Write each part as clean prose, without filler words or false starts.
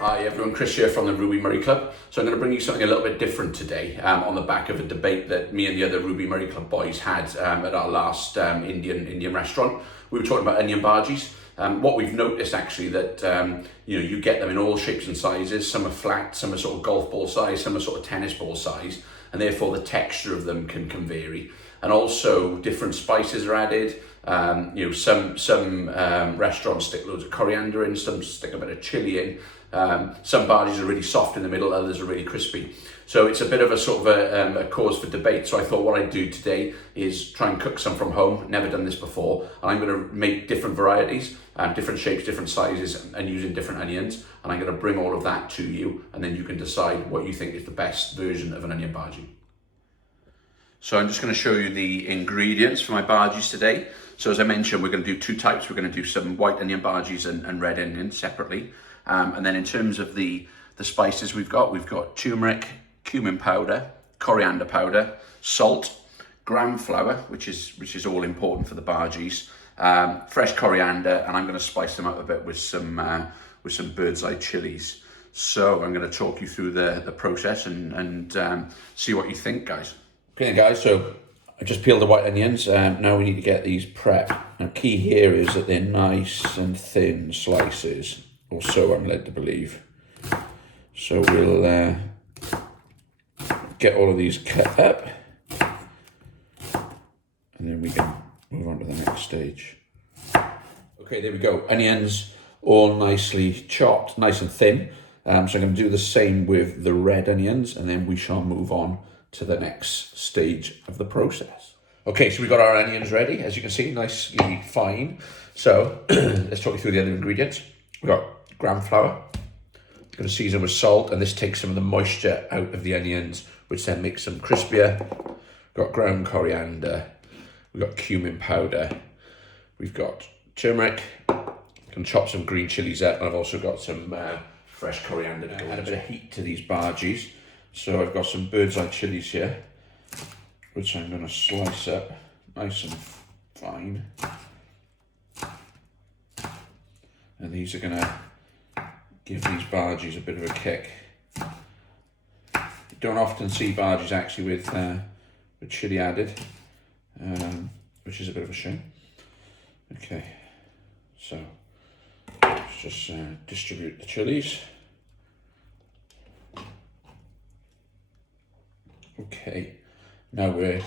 Hi everyone, Chris here from the Ruby Murray Club. So I'm going to bring you something a little bit different today on the back of a debate that me and the other Ruby Murray Club boys had at our last Indian restaurant. We were talking about onion bhajis. What we've noticed actually that you get them in all shapes and sizes. Some are flat, some are sort of golf ball size, some are sort of tennis ball size, and therefore the texture of them can vary. And also different spices are added. Some restaurants stick loads of coriander in, some stick a bit of chili in. Some bhajis are really soft in the middle, others are really crispy. So it's a bit of a sort of a cause for debate. So I thought what I'd do today is try and cook some from home. Never done this before. And I'm going to make different varieties, different shapes, different sizes, and using different onions. And I'm going to bring all of that to you, and then you can decide what you think is the best version of an onion bhaji. So I'm just going to show you the ingredients for my bhajis today. So as I mentioned, we're going to do two types. We're going to do some white onion bhajis and red onions separately. And then in terms of the spices we've got turmeric, cumin powder, coriander powder, salt, gram flour, which is all important for the bhajis, fresh coriander, and I'm going to spice them up a bit with some bird's eye chilies. So I'm going to talk you through the process and see what you think, guys. Okay guys, so I just peeled the white onions. Now we need to get these prepped. Now key here is that they're nice and thin slices, or so I'm led to believe. So we'll get all of these cut up, and then we can move on to the next stage. Okay, there we go. Onions all nicely chopped, nice and thin. So I'm going to do the same with the red onions, and then we shall move on to the next stage of the process. Okay, so we've got our onions ready, as you can see, nicely fine. So let's talk you through the other ingredients. We've got gram flour. I'm going to season with salt, and this takes some of the moisture out of the onions, which then makes them crispier. We've got ground coriander. We've got cumin powder. We've got turmeric. I'm going to chop some green chilies up, and I've also got some fresh coriander to add a bit of heat to these bhajis. So I've got some bird's eye chilies here, which I'm going to slice up nice and fine. And these are going to give these bhajis a bit of a kick. You don't often see bhajis actually with chili added, which is a bit of a shame. Okay, so let's just distribute the chilies. Okay, now we're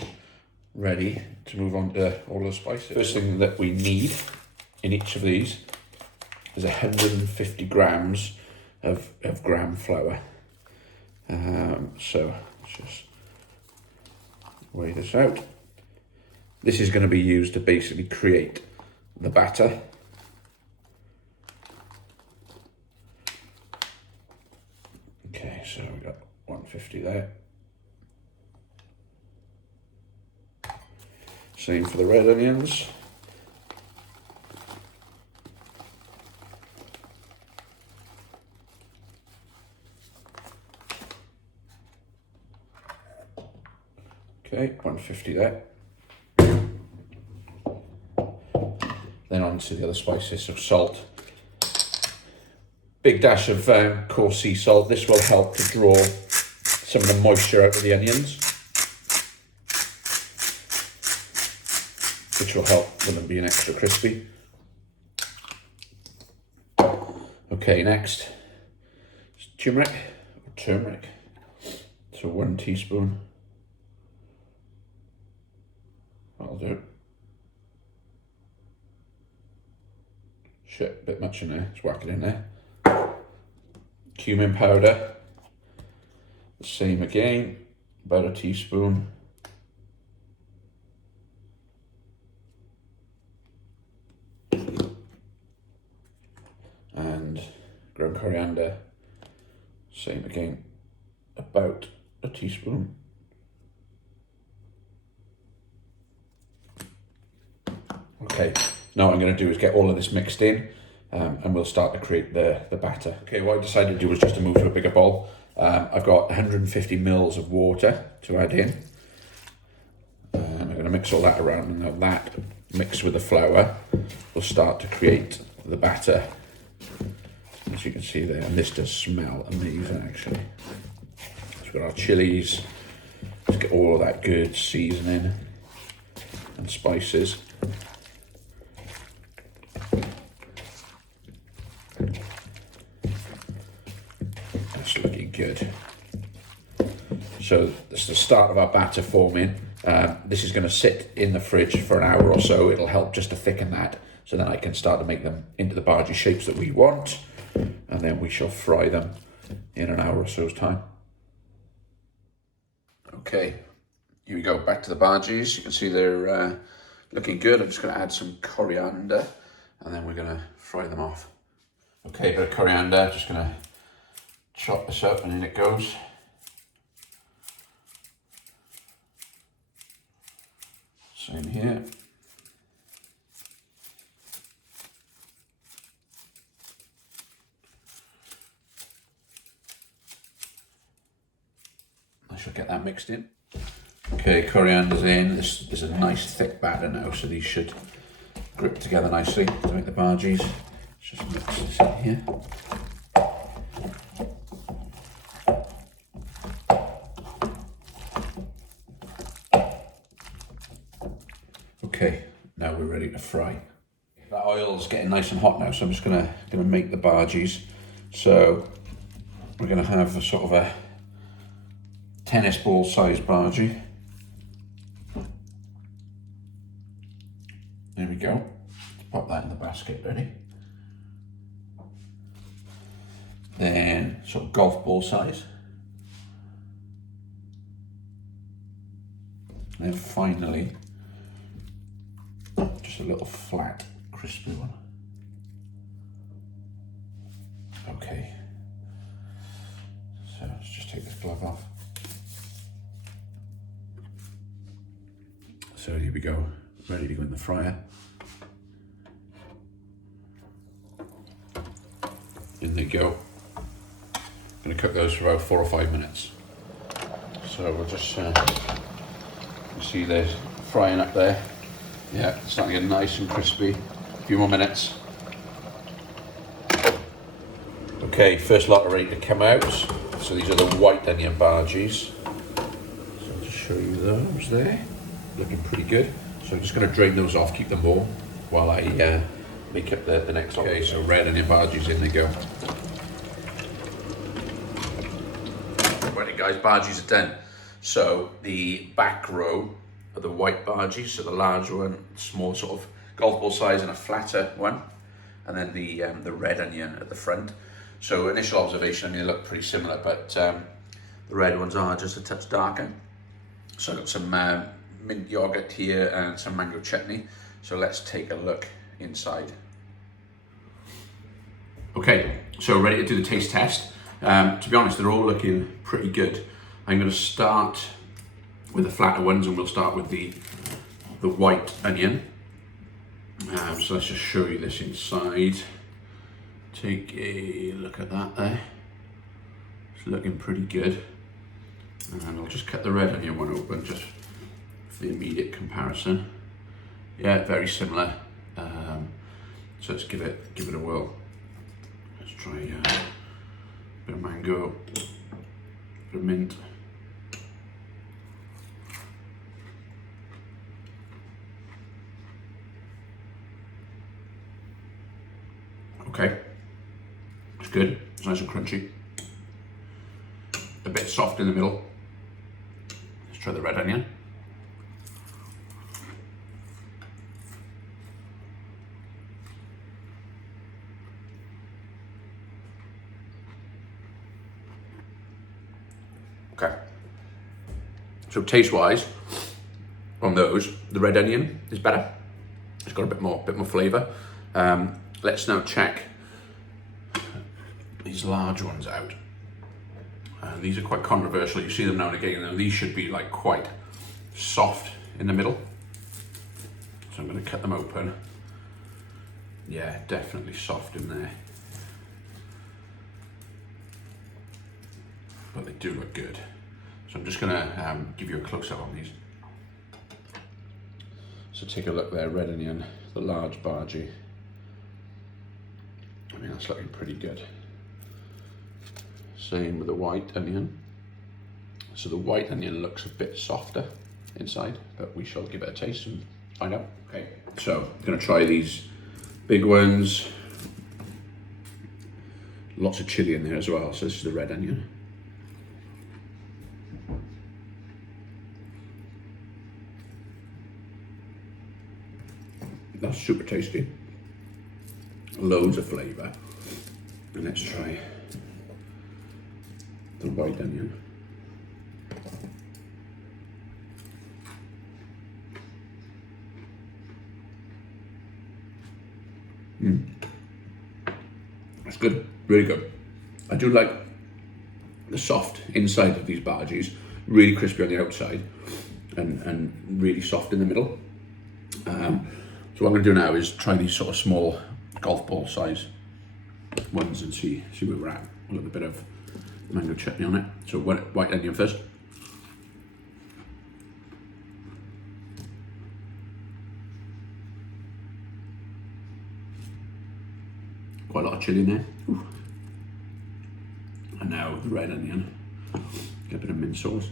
ready to move on to all the spices. First thing that we need in each of these is 150 grams of gram flour. So let's just weigh this out. This is going to be used to basically create the batter. Okay, so we got 150 there. Same for the red onions. Okay, 150 there. Then on to the other spices, so salt. Big dash of coarse sea salt. This will help to draw some of the moisture out of the onions, which will help with them being extra crispy. Okay, next is turmeric. So 1 teaspoon. That'll do. Shit, a bit much in there. Let's whack it in there. Cumin powder. The same again, about 1 teaspoon. And ground coriander, same again, about 1 teaspoon. Okay, now what I'm going to do is get all of this mixed in, and we'll start to create the batter. Okay, what I decided to do was just to move to a bigger bowl. I've got 150 mils of water to add in. I'm going to mix all that around, and now that mixed with the flour will start to create the batter. Let's as you can see there, and this does smell amazing actually. So we've got our chilies. Let's get all of that good seasoning and spices. That's looking good. So this is the start of our batter forming. This is going to sit in the fridge for an hour or so. It'll help just to thicken that, so then I can start to make them into the bhaji shapes that we want, and then we shall fry them in an hour or so's time. Okay, here we go, back to the bhajis. You can see they're looking good. I'm just going to add some coriander, and then we're going to fry them off. Okay, bit of coriander, just going to chop this up, and in it goes. Same here. I shall get that mixed in. Okay, coriander's in. This is a nice thick batter now, so these should grip together nicely to make the bhajis. Let's just mix this in here. Okay, now we're ready to fry. That oil's getting nice and hot now, so I'm just gonna make the bhajis. So we're gonna have a sort of a tennis ball size bhaji. There we go. Pop that in the basket, ready. Then sort of golf ball size. And then finally, just a little flat, crispy one. Okay. So let's just take this glove off. So here we go, ready to go in the fryer. In they go. I'm going to cook those for about 4 or 5 minutes. So we'll just you see they're frying up there. Yeah, it's starting to get nice and crispy. A few more minutes. Okay, first lot are ready to come out. So these are the white onion bhajis. So I'll just show you those there. Looking pretty good. So I'm just going to drain those off, keep them warm, while I make up the next lot. Okay, so red onion bhajis, in they go. Right guys, bhajis are done. So the back row are the white bhajis, so the large one, small sort of golf ball size, and a flatter one, and then the red onion at the front. So initial observation, I mean, they look pretty similar, but the red ones are just a touch darker. So I've got some mint yogurt here and some mango chutney. So let's take a look inside. Okay, so ready to do the taste test. To be honest, they're all looking pretty good. I'm going to start with the flatter ones, and we'll start with the white onion. So let's just show you this inside. Take a look at that there. It's looking pretty good. And I'll just cut the red onion one open just for the immediate comparison. Yeah, very similar. So let's give it a whirl. Let's try a bit of mango, bit of mint. Okay, it's good. It's nice and crunchy. A bit soft in the middle. Let's try the red onion. Okay. So taste-wise, on those, the red onion is better. It's got a bit more flavour. Let's now check these large ones out. These are quite controversial. You see them now and again, and these should be like quite soft in the middle. So I'm going to cut them open. Yeah, definitely soft in there. But they do look good. So I'm just going to give you a close-up on these. So take a look there, red onion, the large bhaji. I mean, that's looking pretty good. Same with the white onion. So the white onion looks a bit softer inside, but we shall give it a taste and find out. Okay, so I'm gonna try these big ones. Lots of chili in there as well, so this is the red onion. That's super tasty. Loads of flavour. And let's try the white onion. That's good, really good. I do like the soft inside of these bhajis, really crispy on the outside and really soft in the middle. So what I'm going to do now is try these sort of small golf ball size ones and see where we're at. A little bit of mango chutney on it. So white onion first. Quite a lot of chili in there. Ooh. And now the red onion. Get a bit of mint sauce.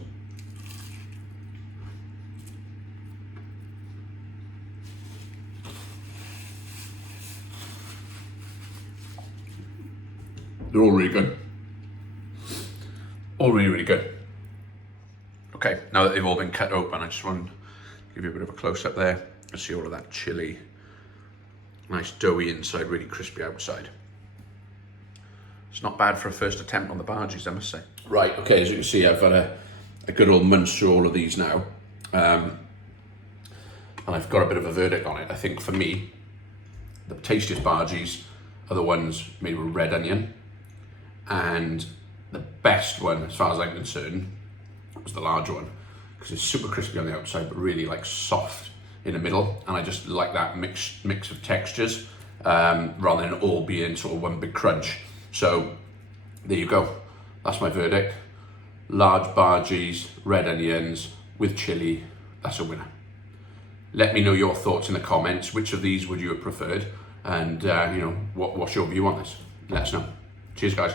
They're all really good. All really, really good. Okay, now that they've all been cut open, I just want to give you a bit of a close up there and see all of that chili. Nice doughy inside, really crispy outside. It's not bad for a first attempt on the bhajis, I must say. Right, okay, as you can see, I've had a good old munch through all of these now. And I've got a bit of a verdict on it. I think for me, the tastiest bhajis are the ones made with red onion. And the best one, as far as I'm concerned, was the larger one. Because it's super crispy on the outside, but really like soft in the middle, and I just like that mix of textures rather than all being sort of one big crunch. So there you go, that's my verdict. Large bhajis, red onions with chili, that's a winner. Let me know your thoughts in the comments. Which of these would you have preferred, and what's your view on this? Let us know. Cheers guys.